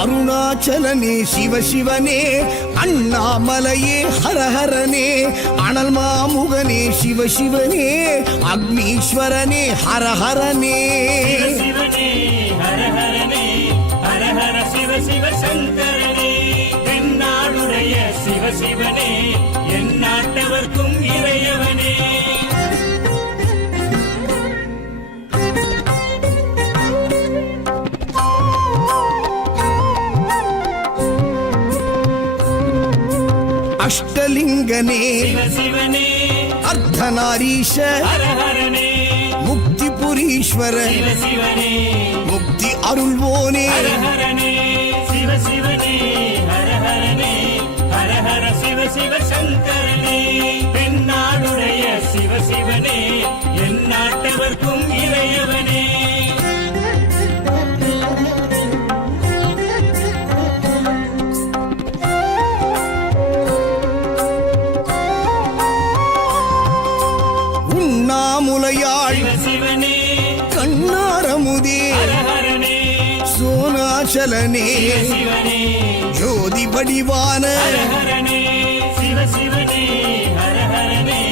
அருணாச்சலனே சிவசிவனே, அண்ணாமலையே ஹரஹரனே, அனல் மாமுகனே சிவசிவனே, அக்னீஸ்வரனே ஹரஹரனே. சிவசிவனே ஹரஹரனே, ஹரஹர சிவ சிவ சங்கரனே, தென்னாடுடைய சிவசிவனே, என் நாட்டவர்க்கும் இறையவனே. அஷ்டலிங்கனே சிவசிவனே, அர்த்தநாரீஷ ஹரஹரனே, முக்திபுரீஸ்வர சிவசிவனே, முக்தி அருள்வோனே. ஹரஹரனே சிவசிவனே, ஹரஹரனே, ஹரஹர சிவ சிவ சங்கரனே, தென்னாடுடைய சிவசிவனே, என் நாட்டவர்க்கும் இறையவனே. உண்ணாமுலையாள் சிவசிவனே, கண்ணாரமுதே ஹரஹரனே, சோனாச்சலனே சிவசிவனே, ஜோதி வடிவான ஹரஹரனே சிவசிவனே, ஹரஹரனே,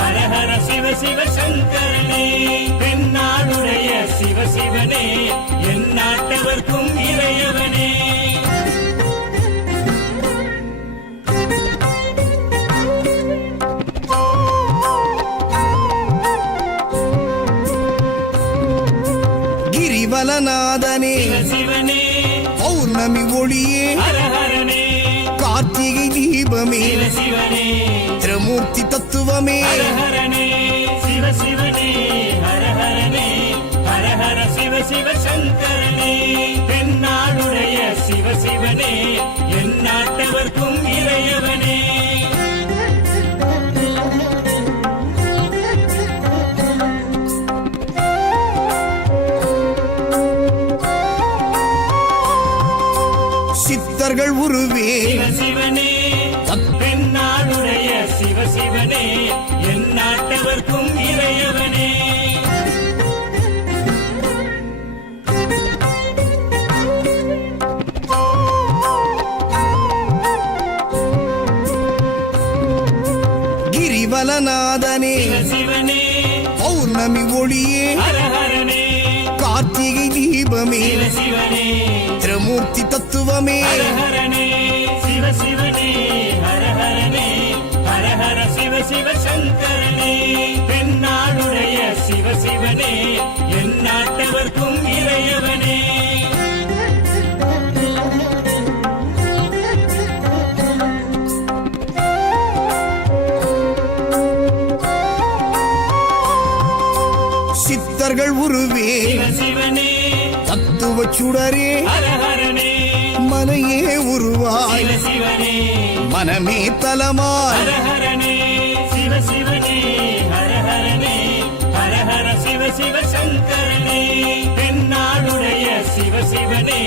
ஹரஹர சிவ சிவ சங்கரனே, தென்னாடுடைய சிவசிவனே, என் நாட்டவர்க்கும் இறையவனே. கிரிவலநாதனே சிவசிவனே, பௌர்ணமி ஒளியே ஹரஹரனே, கார்த்திகை தீபமே சிவசிவனே, திரமூர்த்தி தத்துவமே. ஹரஹரனே சிவசிவனே, ஹரஹரனே, ஹரஹர சிவ சிவ சங்கரனே, தென்னாடுடைய சிவசிவனே, என் நாட்டவர்க்கும் இறையவனே. சித்தர்கள் உருவே சிவசிவனே, தென்னாடுடைய சிவசிவனே, என் நாட்டவர்க்கும் இறையவனே. கிரிவலநாதனே சிவசிவனே, பௌர்ணமி ஒளியே ஹரஹரனே, கார்த்திகை தீபமே சிவசிவனே, திரமூர்த்தி தத்துவமே. ஹரஹரனே சிவசிவனே, ஹரஹரனே, ஹரஹர சிவ சிவ சங்கரனே, தென்னாடுடைய சிவசிவனே, என் நாட்டவர்க்கும் இறையவனே. சித்தர்கள் உருவே சிவசிவனே, தத்துவ சுடரே ஹரஹரனே, மனையே உருவாய் சிவசிவனே, மனமே தலமாய். ஹரஹரனே சிவசிவனே, ஹரஹரனே, ஹரஹர சிவ சிவ சங்கரனே, தென்னாடுடைய சிவசிவனே,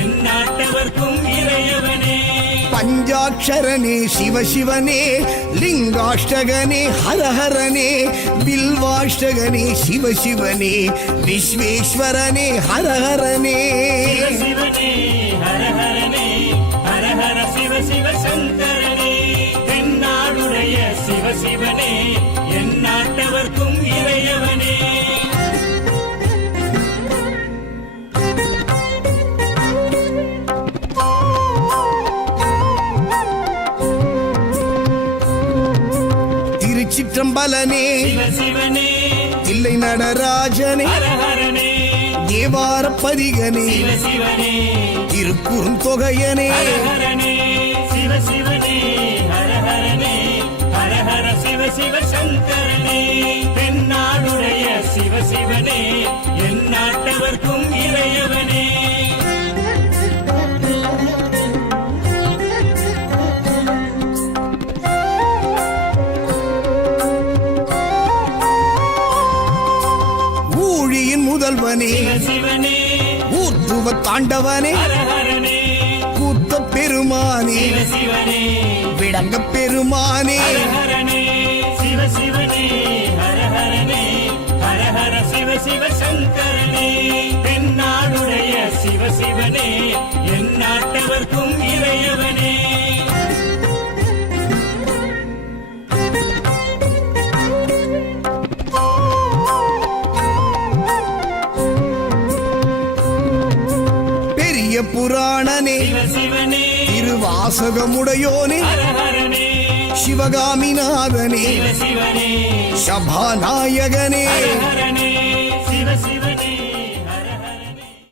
என் நாட்டவர்க்கும் இறையவனே. பஞ்சாட்சரனே சிவசிவனே லிங்காஷ்டகனே ஹரஹரனே பில்வாஷ்டகனே சிவசிவனே விஸ்வேஸ்வரனே ஹரஹரனே. சிவசிவனே, ஹரஹரனே, ஹரஹர சிவ சிவ சங்கரனே, தென்னாடுடைய சிவசிவனே, என் நாட்டவர்க்கும் இறையவனே. திருச்சிற்றம்பலனே சிவசிவனே, தில்லை நடராஜனே ஹரஹரனே, தேவார பதிகனே சிவசிவனே, திருக்குறுந்தொகையனே. ஹரஹரனே சிவசிவனே, ஹரஹரனே, ஹரஹர சிவ சிவ சங்கரனே, தென்னாடுடைய சிவசிவனே, என் நாட்டவர்க்கும் இறையவனே. முதல்வனே சிவ சிவனே ஊர்த்துவ தாண்டவனே ஹர ஹரனே கூத்த பெருமானே சிவ சிவனே விளங்க பெருமானே ஹர ஹரனே சிவ சிவனே ஹர ஹரனே ஹர ஹர சிவ சிவ சங்கரனே தென்னாடுடைய சிவ சிவனே எந்நாட்டவர்க்கும் இறையவனே பெரிய புராணனே சிவ சிவனே திருவாசகமுடையோனே ஹர ஹரனே சிவகாமிநாதனே சிவ சிவனே சபாநாயகனே ஹர ஹரனே